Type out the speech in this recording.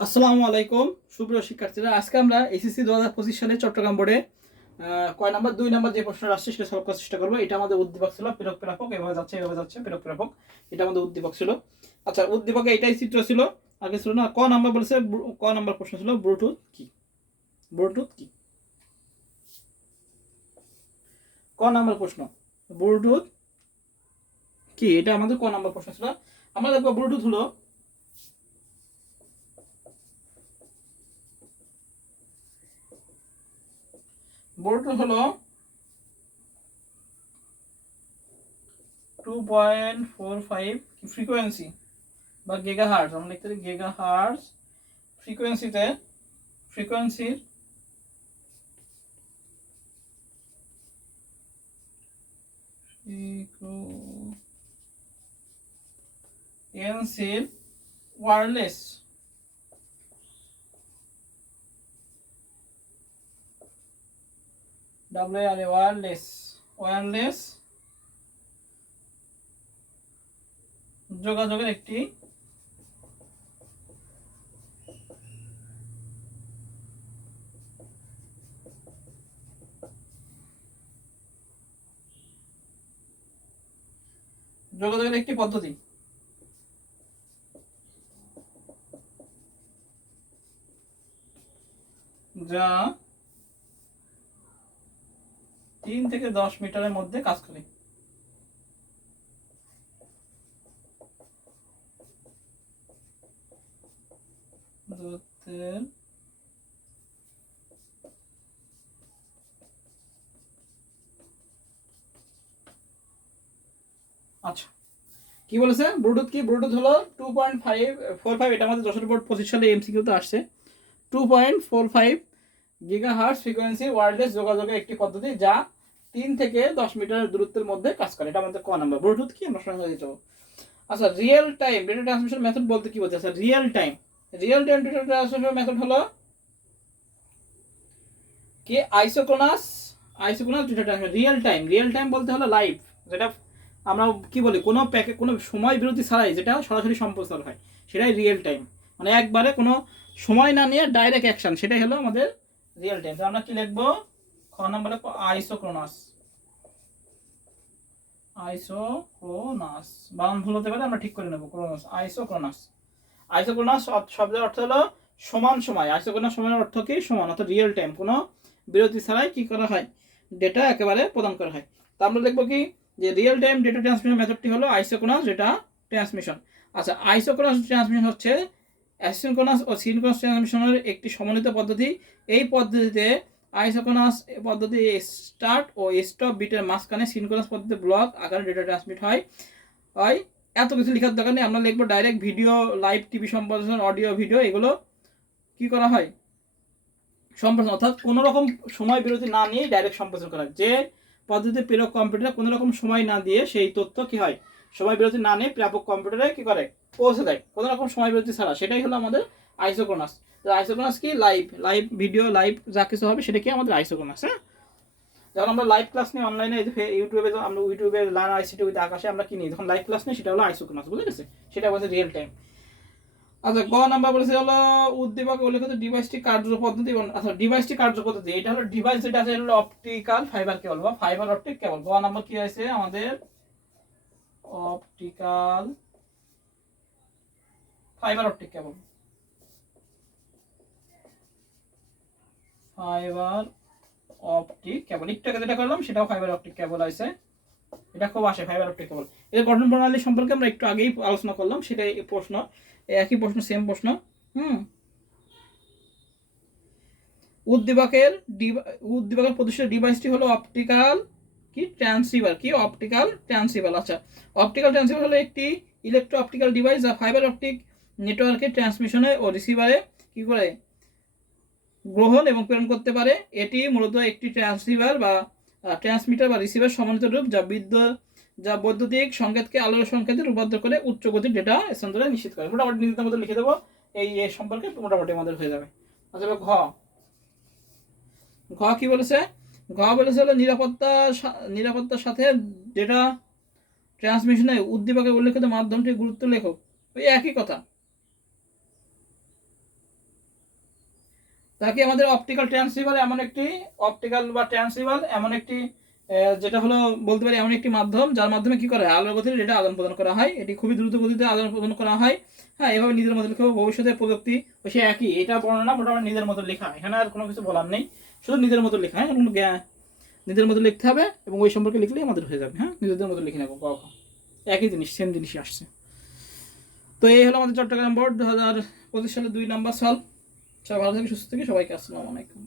আসসালামু আলাইকুম সুপ্রিয় শিক্ষার্থীরা, আজকে আমরা এসএসসি 2025 সালে চট্টগ্রাম বোর্ডে কয় নাম্বার 2 নাম্বার যে প্রশ্ন আসছে সেটা সলভ করার চেষ্টা করবো। এটা আমাদের উদ্দীপক ছিল প্রেরক প্রাপক, এভাবে যাচ্ছে প্রেরক প্রাপক, এটা আমাদের উদ্দীপক ছিল। আচ্ছা, উদ্দীপকে এটাই চিত্র ছিল, আগে ছিল না। ক নাম্বার বলেছে, ক নাম্বার প্রশ্ন ছিল ব্লুটুথ কি। ব্লুটুথ কি, ক নাম্বার প্রশ্ন ব্লুটুথ কি, এটা আমাদের ক নাম্বার প্রশ্ন ছিল। আমরা দেখবো ব্লুটুথ হলো ব্লুটুথ হলো 2.45 ফ্রিকোয়েন্সি বা গিগাহার্টজ, আমরা লিখতে পারি গিগাহার্টজ ফ্রিকোয়েন্সির ওয়্যারলেস ওয়্যারলেস যোগাযোগের একটি পদ্ধতি। যা 3 থেকে 10 মিটারের মধ্যে কাজ করে। দূরত্বের আচ্ছা, কি বলেছে ব্লুটুথ কি? ব্লুটুথ হলো 2.545, এটা আমাদের যশোর বোর্ড 25 সালে এমসিকিউতে আসছে। 2.45 গিগাহার্টজ ফ্রিকোয়েন্সি ওয়্যারলেস যোগাযোগের একটি পদ্ধতি যা 3 থেকে 10 মিটার দূরত্বের মধ্যে কাজ করে। এটা আমাদের ক নাম্বার। ব্লুটুথ কি আমরা সঙ্গে দিতে হবে। আচ্ছা, real time data transmission method বলতে কি বোঝায়? আচ্ছা, real time data transmission method হলো কি isochronous data transmission. Real time বলতে হলো লাইভ, যেটা আমরা কি বলি, কোনো সময় বিরতি ছাড়াই যেটা সরাসরি সম্প্রচার হয়, সেটাই রিয়েল টাইম। মানে একবারে কোনো সময় না নিয়ে ডাইরেক্ট অ্যাকশন, সেটাই হলো আমাদের রিয়েল টাইম। আমরা কি লিখবো? খ নম্বরে আইসোক্রোনাস বানান ভুল হতে পারে, আমরা ঠিক করে নেবো। আইসোক্রোনাস শব্দের অর্থ হলো সমান সময়। আইসোক্রোনাস সময়ের অর্থ কি? সমান, অর্থাৎ রিয়েল টাইম, কোনো বিরতি ছাড়াই কি করা হয়, ডেটা একেবারে প্রদান করা হয়। তা আমরা দেখবো কি, যে রিয়েল টাইম ডেটা ট্রান্সমিশন মেথডটি হলো আইসোক্রোনাস ডেটা ট্রান্সমিশন। আচ্ছা, আইসোক্রোনাস ট্রান্সমিশন হচ্ছে অ্যাসিনক্রোনাস ও সিনক্রোনাস ট্রান্সমিশনের একটি সমন্বিত পদ্ধতি। এই পদ্ধতিতে আইসোক্রোনাস পদ্ধতি স্টার্ট ও স্টপ বিটের মাঝখানে, সিনক্রোনাস পদ্ধতিতে ব্লক আকারে ডেটা ট্রান্সমিট হয়। এত কিছু লেখার দরকার নেই, আমরা লিখবো ডাইরেক্ট ভিডিও, লাইভ টিভি সম্প্রচার, অডিও ভিডিও, এগুলো কি করা হয়, সম্প্রচার, অর্থাৎ কোনো রকম সময় বিরতি না নিয়ে ডাইরেক্ট সম্প্রচার করা হয়। যে পদ্ধতিতে প্রেরক কম্পিউটারে কোনো রকম সময় না দিয়ে সেই তথ্য কি হয়, সময় বিরতি না নিয়ে প্রাপক কম্পিউটারে কি করে, পৌঁছে দেয় কোনো রকম সময় বিরতি ছাড়া, সেটাই হলো আমাদের আইসোক্রোনাস। আইসোক্রোনাস কি? লাইভ ভিডিও, লাইভ যা কিছু হবে সেটা কি আমাদের আইসোক্রোনাস। হ্যাঁ, যখন আমরা লাইভ ক্লাস নিই অনলাইনে, ইউটিউবে, আমরা ইউটিউবে লার্ন আইসিটি উইথ আকাশে আমরা কি নিই, যখন লাইভ ক্লাস নিই, সেটা হলো আইসোক্রোনাস, বুঝে গেছে? সেটা বলছে রিয়েল টাইম। আচ্ছা, গ নাম্বার বলেছে হলো উদ্দীপকে উল্লেখিত ডিভাইসটি কার্য পদ্ধতি। আচ্ছা, ডিভাইসটি কার্য পদ্ধতি, এটা হলো ডিভাইস যেটা আছে, হলো অপটিক্যাল ফাইবার কেবল বা ফাইবার অপটিক কেবল। গ নাম্বার কি আছে আমাদের? Optical fibre optic cable. Fibre optic cable, একটু আগে যেটা করলাম সেটাও ফাইবার অপটিক কেবল আছে, এটা খুব আসে ফাইবার অপটিক কেবল। এর গঠন প্রণালী সম্পর্কে আমরা একটু আগেই আলোচনা করলাম, সেটাই প্রশ্ন, একই প্রশ্ন, সেম প্রশ্ন। উদ্দীপকের প্রতিষ্ঠিত ডিভাইসটি হলো অপটিক্যাল ট্রান্সসিভার। আচ্ছা, অপটিক্যাল ট্রান্সসিভার হলো একটি ইলেকট্রো অপটিক্যাল ডিভাইস যা ফাইবার অপটিক নেটওয়ার্কের ট্রান্সমিশনে ও রিসিভারে কি করে গ্রহণ এবং প্রেরণ করতে পারে। এটি মূলত একটি ট্রান্সসিভার বা ট্রান্সমিটার বা রিসিভার সমন্বিত রূপ, যা বৈদ্যুতিক সংকেতকে আলোর সংকেতে রূপান্তর করে উচ্চ গতির ডেটা স্থানান্তর নিশ্চিত করে। মোটামুটি নিজেদের মতো লিখে দেবো, এই সম্পর্কে মোটামুটি আমাদের হয়ে যাবে। আচ্ছা, ঘ কি বলেছে? বলেছে হলো নিরাপত্তার সাথে ডেটা ট্রান্সমিশনে উদ্দীপকে উল্লেখিত মাধ্যমটির গুরুত্ব লেখো। ওই একই কথা, তাকে আমাদের অপটিক্যাল ট্রান্সসিভার এমন একটি অপটিক্যাল বা ট্রান্সসিভার এমন একটি যেটা হলো বলতে পারি এমন একটি মাধ্যম যার মাধ্যমে কি করা হয় আলোর গতিতে ডেটা আদান প্রদান করা হয়। এটি খুবই দ্রুত গতিতে আদান প্রদান করা হয়। হ্যাঁ, এভাবে নিজের মতো লিখে ভবিষ্যতের প্রযুক্তি সে একই, এটা বর্ণনা মোটামুটি নিজের মতো লেখা, এখানে আর কোনো কিছু বলার নেই, শুধু নিজের মতো লেখা। হ্যাঁ, কোনো নিজের মতো লিখতে হবে এবং ওই সম্পর্কে লিখলেই আমাদের হয়ে যাবে। হ্যাঁ, নিজেদের মতো লিখে নেবো, একই জিনিস, সেম জিনিসই আসছে। তো এই হলো আমাদের চট্টগ্রাম বোর্ড 2025 সালে 2 নম্বর সলভ। সবাই ভালো থেকে সুস্থ থেকে সবাইকে আসসালামু আলাইকুম।